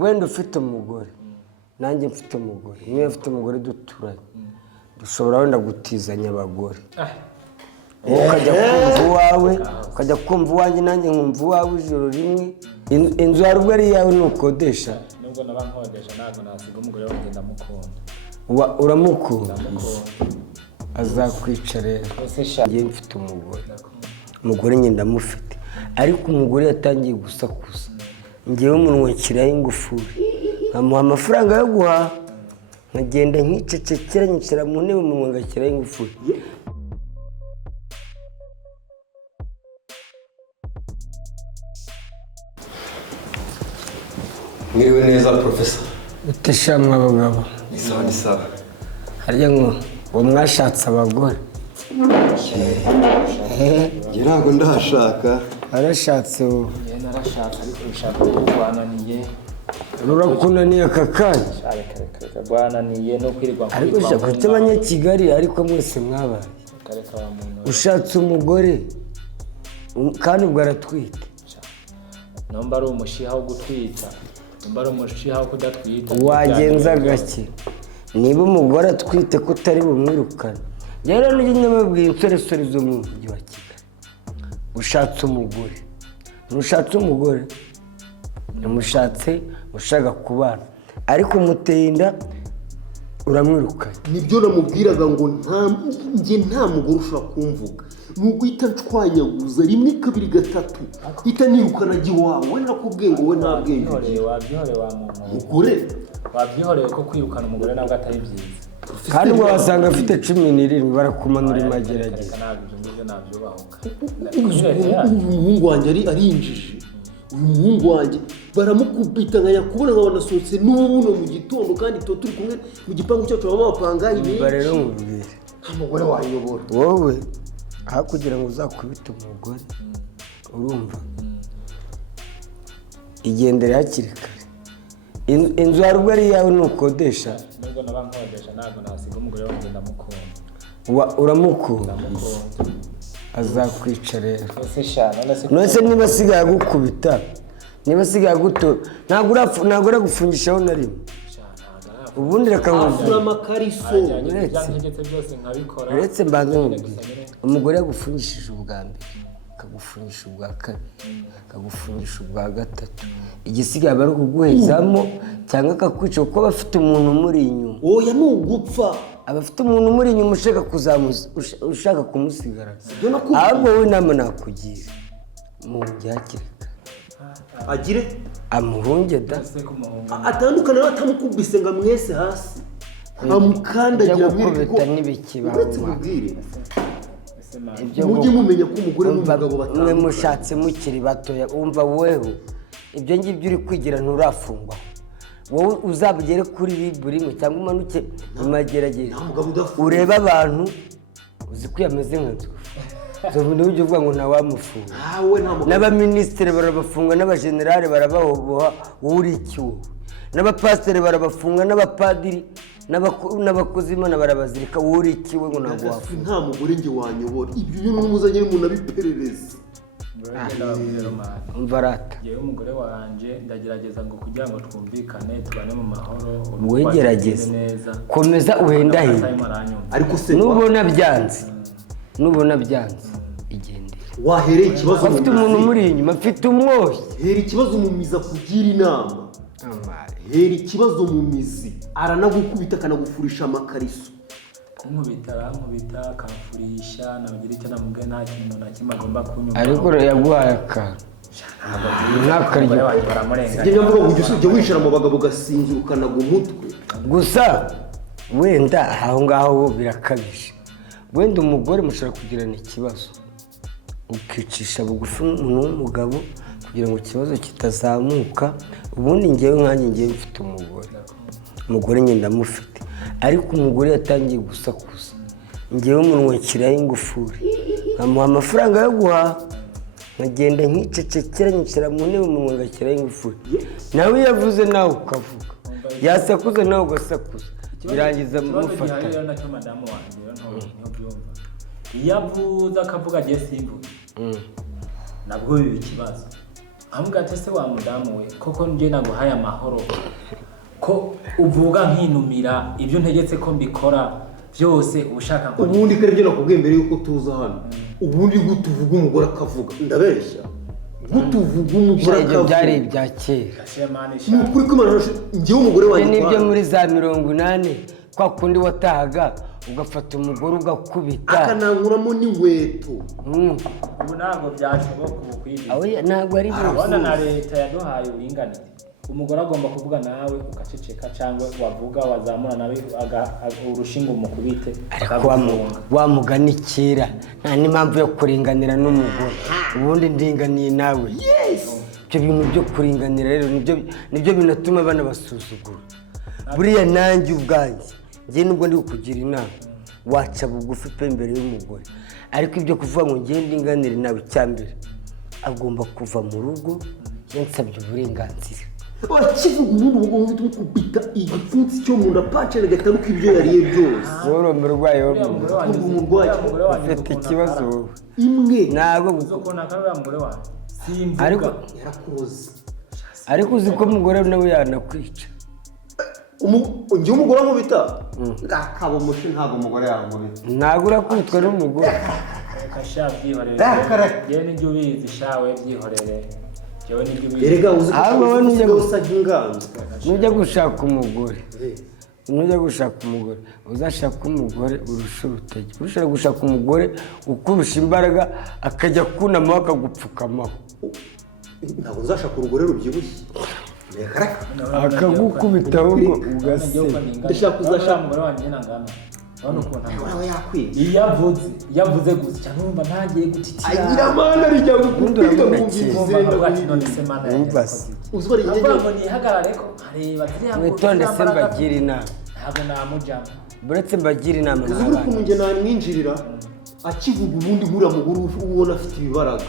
wenda ufite umugore nanjye mfite umugore niba mfite umugore duturanye dushobora wenda gutizanya abagore ukajya kumva uwawe ukajya kumva uwanjye nanjye nkumva uwawe ijoro rimwe inzu hari ubwo ari iyawe nukodesha nubwo naba nkodesha ntabwo nasiga umugore wanjye ndamukunda uramukunda azakwica rero njye mfite umugore njye ndamufite ariko umugore yatangiye gusakuza njyewe umunwa nshyiraho ingufuri nkamuha amafaranga yo guhaha nkagenda nkicecekera nyicara mu ntebe umunwa ngashyiraho ingufuri Mwiriwe neza professor. uteshamwe abagabo Ni sawa. harya ngo mwashatse abagore Njye ntabwo ndahashaka. arashatse ubu narashatse ariko urushaka rwananiye rurakunaniye aka kanya reka rwananiye no kwirirwa ariko ushaka ufite abanyakigali ariko mwese mwabaye kareka wa muntu ushatse umugore kandi ubwo aratwite nomba ari umushiha wo gutwita nomba ari umushiha wo kudatwita wagenza gake niba umugore atwite ko utari bumwirukane rero n'ijya nababwiye insoresore zo mu mujyi wa Kigali ushatse umugore ntushatse umugore umushatse ushaka kubana ariko umuteye inda uramwirukanye Nibyo namubwiraga ngo nta mugore ushobora kumvuga. Nuguhita nshwanyaguza rimwe kabiri gatatu. Hita nirukana giwawe. We nakubwiye ngo we nta bwenge. wabyihoreye wa muntu Mugore wabyihoreye ko kwirukana umugore nabwo atari byiza kandi ngo wasanga afite 17 barakumanura imagerageza ntabwo ibyo ngibyo nabyubahuka uyu muhungu wanjye ari injiji. Uyu muhungu wanjye baramukubita nkayakubona nkabanasohotse n'ubuno mu gitondo kandi tuba turi kumwe mu gipangu cyacu baba bapangaye niba rero nkubwire nta mugore wayobora wowe aho kugira ngo uzakubite umugore urumva igendere hakiri kare inzu hari ubwo ari iyawe nukodesha nubwo naba nkodesha ntabwo nasiga umugore wanjye ndamukunda uramukunda azakwica rero ese shana none niba asigaye agukubita niba asigaye aguto ntabwo uragufungishaho na rimwe ubundi reka nkubwire amakariso uretse mbanza nkubwire umugore yagufungishije ubwa mbere akagufungisha ubwa kabiri akagufungisha ubwa gatatu igisigaye aba ari ukuguhezamo cyangwa akakwica kuko aba afite umuntu umuri inyuma oya ni ugupfa aba afite umuntu umuri inyuma ushaka kumusigarana ahubwo wowe inama nakugira muhunge hakiri kare agire amuhunge da atandukana nawe atamukubise ngo amwese hasi amukandagira gukubita n'ibikiba uretse mubwire ibyo mujye mumenya ko umugore n'umugabo mwe batandukanye mushatse mukiri batoya wumva weho ibyo ngibyo uri kwigira nturafungwa wowe uzabugere kuri ribu rimwe cyangwa umanuke mu mageragere urebe abantu uzi ko yameze nka nzovu nzovu niwe ujya uvuga ngo ntawamufunga n'abaminisitiri barabafunga n'abajenerali barabahoboha wowe uri icyuho n'abapasiteri barabafunga n'abapadiri n'abakozi b'Imana barabazirika wowe uri ikiwe ngo ntabwo wafunga nta mugore njye wanyobora ibyo bintu n'umuzanye n'umuntu abiperereza umva rata yewe umugore wanjye ndagerageza ngo kugira ngo twumvikane tubane mu mahoro wegerageze komeza uhendahinde ariko se nubona byanze igendere wahereye ikibazo afite umuntu umuri inyuma afite umwoshyi hera ikibazo mu mizi akugira inama hera ikibazo mu mizi aranagukubita akanagufurisha amakariso kunkubita arankubita akamfurisha nagira icyo namubwiye nta kintu na kimwe agomba kunyuma ariko yaguhaye akantu umugore wanjye baramurenganya njye nyamvuga ngo ujye wicara mu bagabo ugasinzira ukanaga umutwe gusa wenda aho ngaho birakabije wenda umugore mushobora kugirana ikibazo ukicisha bugufi umuntu w'umugabo kugira ngo ikibazo kitazamuka ubundi ngewe nkanjye mfite umugore njye ndamufite ariko umugore yatangiye gusakuza ngewe umunwa nshyiraho ingufuri nkamuha amafaranga yo guhaha nkagenda nkicecekera nyicara mu ntebe umunwa ngashyiraho ingufuri nawe iyo avuze nawe ukavuga yasakuza nawe ugasakuza birangiza mufata nacyo madamu wanjye iyo avuze akavuga agiye simvuge nabwo biba ikibazo amuga ati se wa mudamu we koko nje naguhaye amahoro ko uvuga nkinumira ibyo ntegetse ko mbikora byose ubushaka ngo ubundi kare byo nakubwiye mbere yuko tuza hano ubundi gutuvuga umugore akavuga ndabeshya gutuvuga umugore ibyo akavuga byari ibya kera ni ukuri ko imana njyewe umugore wanjye nibyo muri za 80 kwa kundi watahaga ugafata umugore ugakubita akanankuramo n'inkweto ubu ntabwo byashoboka ubu kwiga ntabwo ari abona na leta yaduhaye uburinganire umugore agomba kuvuga nawe ugaceceka cyangwa wavuga wazamura nawe urushinga umukubite ariko wamugana kera nta n'impamvu yo kuringanira n'umugore ubundi ndinganiye nawe ibyo bintu byo kuringanira rero nibyo binatuma abana basuzugura buriya nanjye ubwanjye njye nubwo ndi kukugira inama waca bugufi pe imbere y'umugore ariko ibyo kuvuga ngo njye ndinganire nawe icyambere agomba kuva mu rugo yansabye uburenganzira wakivuga ubundi ufite ukubita igipfunsi cyo mu nda pacere gatanuka ibyo yariye byose wowe umurwayi wo ufite ikibazo wowe imwe ntabwo uzokona kandi uriya mugore wawe ariko yarakuroze ariko uzi ko umugore nawe yanakwica njye umugore amubita ngakaba umushi ntabwo umugore yamubita ntabwo urakubitwa n'umugore reka sha byihorere yewe n'ibyo ubizi shawe byihorere yewe n'ibyo ubizi erega uzi ko usa nk'inganzo nujya gushaka umugore uzashaka umugore urusha urutege urushaka gushaka umugore ukurusha imbaraga akajya kunamaho akagupfukamaho ntabwo uzashaka urugore rubyibushye akagukubita ahubwo ugaseba ndashaka uzashaka umugore wanjye nangana urabona ukuntu nawe yakwiye iyo avuze gusa cyane urumva ntagiye gutitira agira amana rijya gukubita mu uziko rigiye ngo nihagarare ko areba ziriya ngo mwitonde se mbagira inama ntabwo namujyamo buretse mbagira inama uzi ukuntu njye namwinjirira akivuga ubundi nkuriya mugore ubona afite ibibaraga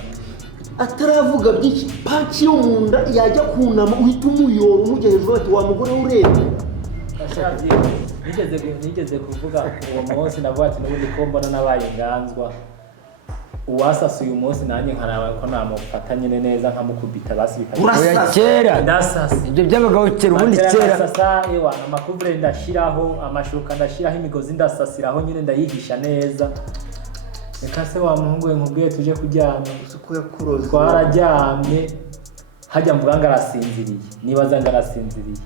ataravuga byinshi panci yo mu nda yajya kunama uhita umuyora umujya hejuru ati wa mugore ureba nigeze kuvuga uwo munsi navuga ati n'ubundi ko mbona nabaye inganzwa uwasasa uyu munsi nanjye nkaraba ko namufata nyine neza nkamukubita oya kera ibyo byabagaho kera ubundi kera ndasasa ewa amakuvure ndashyiraho amashuka ndashyiraho imigozi ndasasiraho nyine ndayihisha neza reka se wa muhungu we nkubwiye tuje kuryama twararyamye hajya mvuga ngo arasinziriye nibaza ngo arasinziriye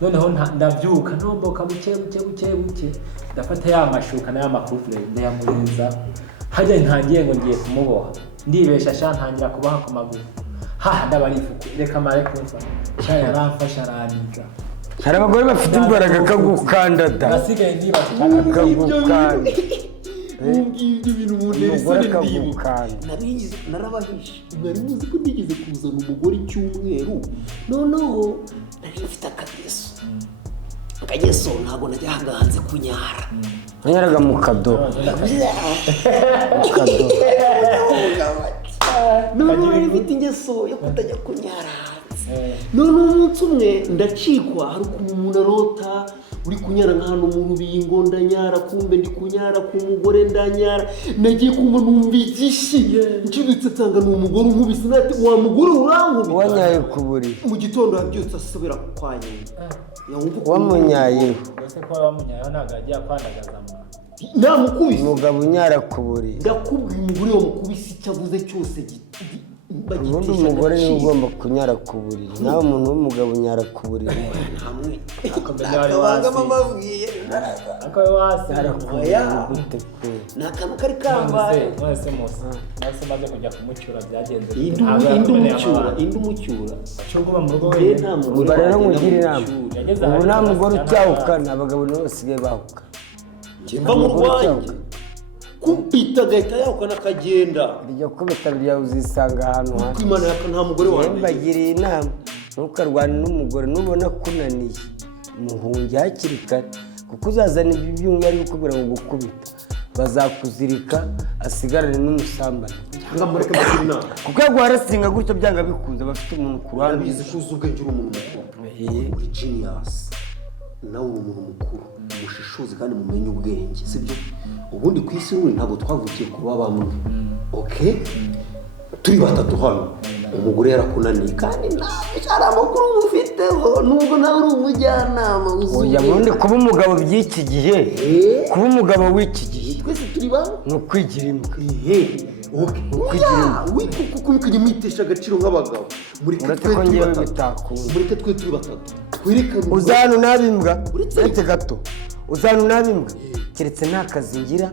noneho ndabyuka ntomboka buke ndafata ya mashuka n'aya makuvure ndayamurenza hajya ntangiye ngo ngiye kumuboha ndibesha sha ntangira kubaha ku maguru ndabarifuku reka mare kumfa sha yaramfasha araniga hari abagore bafite imbaraga akagukandada nasigaye ndibaza akagukanda ibyo bintu umugore akagukanda narabahishe mwari muzi ko nigeze kuzana umugore icyumweru noneho nari mfite akageso ntabwo najyaga hanze kunyara wanyaraga mu kadobo noneho mfite ingeso yo kutajya kunyara hanze noneho umunsi umwe ndacikwa hari ukuntu umuntu arota uri kunyara nk'ahantu mu rubingo ndanyara kumbe ndi kunyara ku mugore ndanyara nagiye kumva numva igishyi nshidutse nsanga ni umugore unkubise nati wa mugore urankubita wanyaye ku buriri mu gitondo yabyutse asubira kwa nyina wamunyayeho ese ko wamunyayeho ntabwo yagiye kwandagazamo namukubise umugabo unyara ku buriri ndakubwiye umugore wamukubise icyo avuze cyose ubundi umugore niwe ugomba kunyara ku buriri nawe umuntu w'umugabo unyara ku buriri akabangamo amabwiye ni akantu kari kambaye mwese maze kujya kumucyura byagenze indi umucyura cyuguba mu rugo wenyine umva rero mugira inama ubu nta mugore ucyahukana abagabo nibo basigaye bahuka mva mu rwanjye kubita agahita yahukana akagenda iryo kubita ryawe uzisanga ahantu kuko imana yaka nta mugore wanjye mbagiriye inama ntukarwane n'umugore nubona kunaniye muhunge hakiri kare kuko uzazana ibyungu ari gukubwira ngo gukubita bazakuzirika asigarane n'umusambane cyangwa mureke mbagira inama kuko yaguharasinga gutyo byanga bikunze bafite umuntu ku ruhande urabizi ko uzi ubwenge uri umuntu mukuru uri genius nawe uri umuntu mukuru umushishozi kandi mumenye ubwenge sibyo ubundi ku isi ntabwo twavukiye kuba bamwe okay turi batatu hano umugore yarakunaniye kandi nawe hari amakuru ufiteho nubwo nawe uri umujyanama oya bundi kuba umugabo by'iki gihe kuba umugabo w'iki gihe twese turi bamwe ni ukwigira imbwa ukwiye mwitesha agaciro nk'abagabo uretse ko ngewe bitakunda mureke twe turi batatu twerekane uzanu nabimbwa uretse gato uzanu nabimbwa keretse nta kazi ngira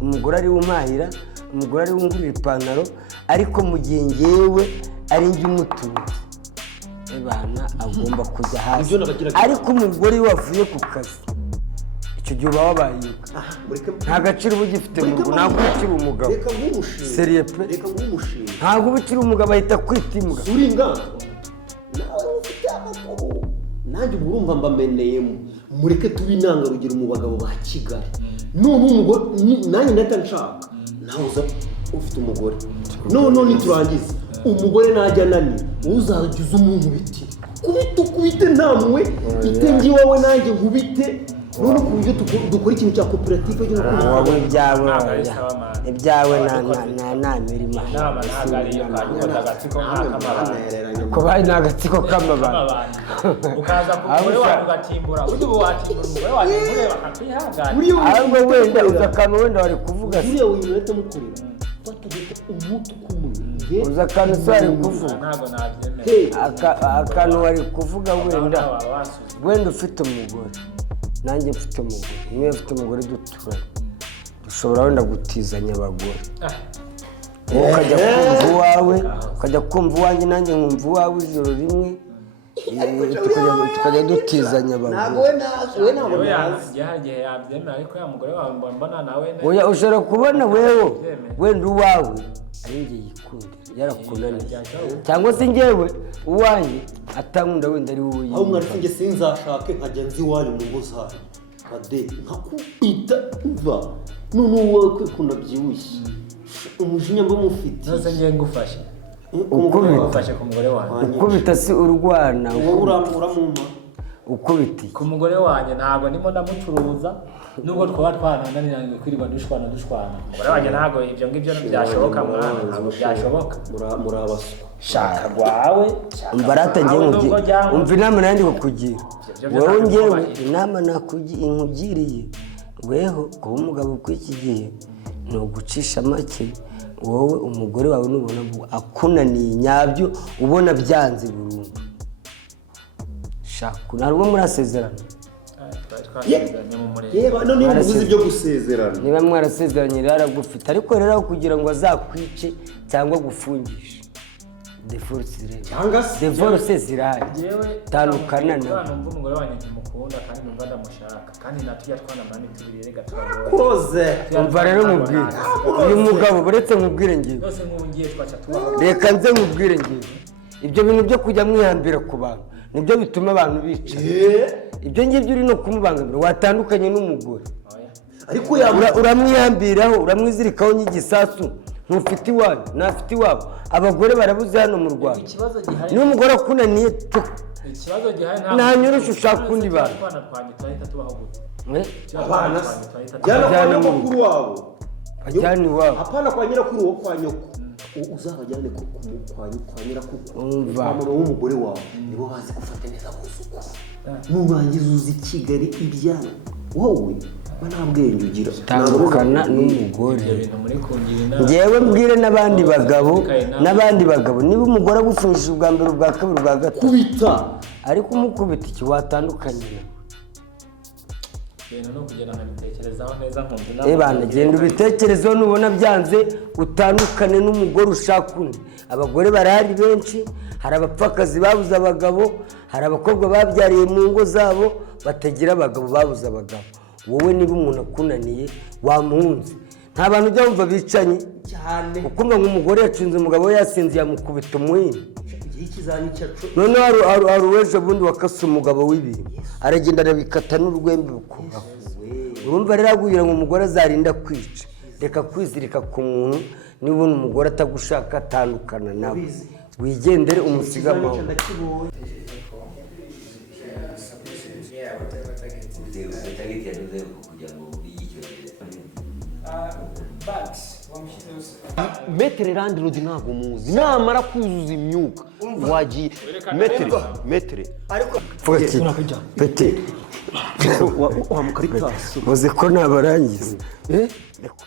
umugore ari umahira umugore ari wungurira ipantaro ariko mu gihe ngewe ari njye umutunzi abana agomba kujya hasi ariko umugore wavuye ku kazi icyo gihe uba wabaye nta gaciro uba ugifite mu rugo ntabwo ukiri umugabo seriye pe ntabwo uba ukiri umugabo ahita kwita imbwa uri inganzo nawe ufite amakuru nanjye ubu urumva mbameneyemo mureke tube intangarugero mu bagabo ba Kigali none umugore nanjye ndahita nshaka nawe uza ufite umugore none niturangiza umugore najya ananiye wowe uzajya uza umuntu biti kubite ntamwe itengi wowe nanjye nkubite none ku buryo dukora ikintu cya koperative wowe ibyawe nta mirimo ko bari ni agatsiko k'amabanga ukaza ku mugore wawe ugatimbura uburyo ubu watimbura umugore wawe ntureba akakwihangana ahubwo wenda uzi akantu wenda wari kuvuga se uriya wintu uhita mukorera batugeta umuti kumwe uzi akantu se wari kuvuga ntabwo nabyemera akantu wari kuvuga wenda ufite umugore nanjye mfite umugore niba mfite umugore duturanye dushobora wenda gutizanya abagore wowe ukajya kumva uwawe ukajya kumva uwanjye nanjye nkumva uwawe ijoro rimwe tukajya dutizanya abagore ntabwo yagiye yabyemera ariko ya mugore wawe mbona nawe oya ushobora kubona wewe wenda uwawe ari njye yikundira yarakunaniye cyangwa se njyewe uwanjye atankunda wenda ari wowe aho mwari njye sinzashake nkajya nzi iwanyu mu ngo zanyu kade nkakubita uva none wowe kwikunda byibushye umujinya mba mufite nose ngiye ngufashe ukubita ku mugore wanjye ukubita si urwana wowe uramuma ukubita ku mugore wanjye ntabwo ndimo ndamucuruza nubwo twaba twanananiranye kwirirwa dushwana umugore wanjye ntabwo ibyo ngibyo byashoboka mwana ntabwo byashoboka muri abaswa shaka rwawe umbarata ngiye umva inama nanjye kukugira wowe ngewe inama nkugiriye weho kuba umugabo kw'iki gihe ni ugucisha make wowe umugore wawe nubona akunaniye nyabyo ubona byanze burundu shaka ntabwo murasezerana yeba none mubuze ibyo gusezerana niba mwarasezeranye rero aragufite ariko rero kugira ngo azakwice cyangwa gufungishe divorce zirahari tandukana nawe numva umugore wanjye ndimukunda kandi numva ndamushaka kandi natujya twanamani tubiri rega kuroze umva rero mubwire uyu mugabo buretse mubwire ngiye byose nk'ugiye twaca tubaho reka nze mubwire ngiye ibyo bintu byo kujya mwihambira ku bantu nibyo bituma abantu bica ibyo ngibyo uri no kumubangamira watandukanye n'umugore ariko uramwihambiraho uramwizirikaho nk'igisasu ntufite iwawe ntafite iwabo abagore barabuze hano mu Rwanda niba umugore akunaniye ikibazo gihari nta nyoroshye ushaka undi bantu abana jyana kwa nyokuru wabo bajyana iwabo apana kwa nyirakuru wo kwa nyoko uzabajyane kwa nyirakuru umva w'umugore wawe nibo bazi gufata neza abuzukuru nurangiza uzi Kigali ibyana wowe nta bwenge ugira tandukana n'umugore ngewe mbwire n'abandi bagabo niba umugore agufungishije ubwa mbere ubwa kabiri ubwa gatatu kubita ariko umukubita iki watandukanye genda ubitekerezeho nubona byanze utandukane n'umugore ushaka undi abagore barahari benshi hari abapfakazi babuze abagabo hari abakobwa babyariye mu ngo zabo batagira abagabo babuze abagabo wowe niba umuntu akunaniye wamuhunze nta bantu ujya wumva bicanye cyane ukumva nk'umugore yacunze umugabo we yasinze yamukubita umuhini noneho hari uwejo bundi wakase umugabo w'ibintu aragenda arabikata n'urwembe bukubaho urumva rero kugira ngo umugore azarinda kwica reka kwizirika ku muntu niba ubona umugore atagushaka atandukana nawe wigendere umusiga amahoro kugira ngo biyicyohereze metere landlord ntabwo muzi namara kuzuza imyuka wagiye metere peti wa mukaritasi uzi ko nabarangiza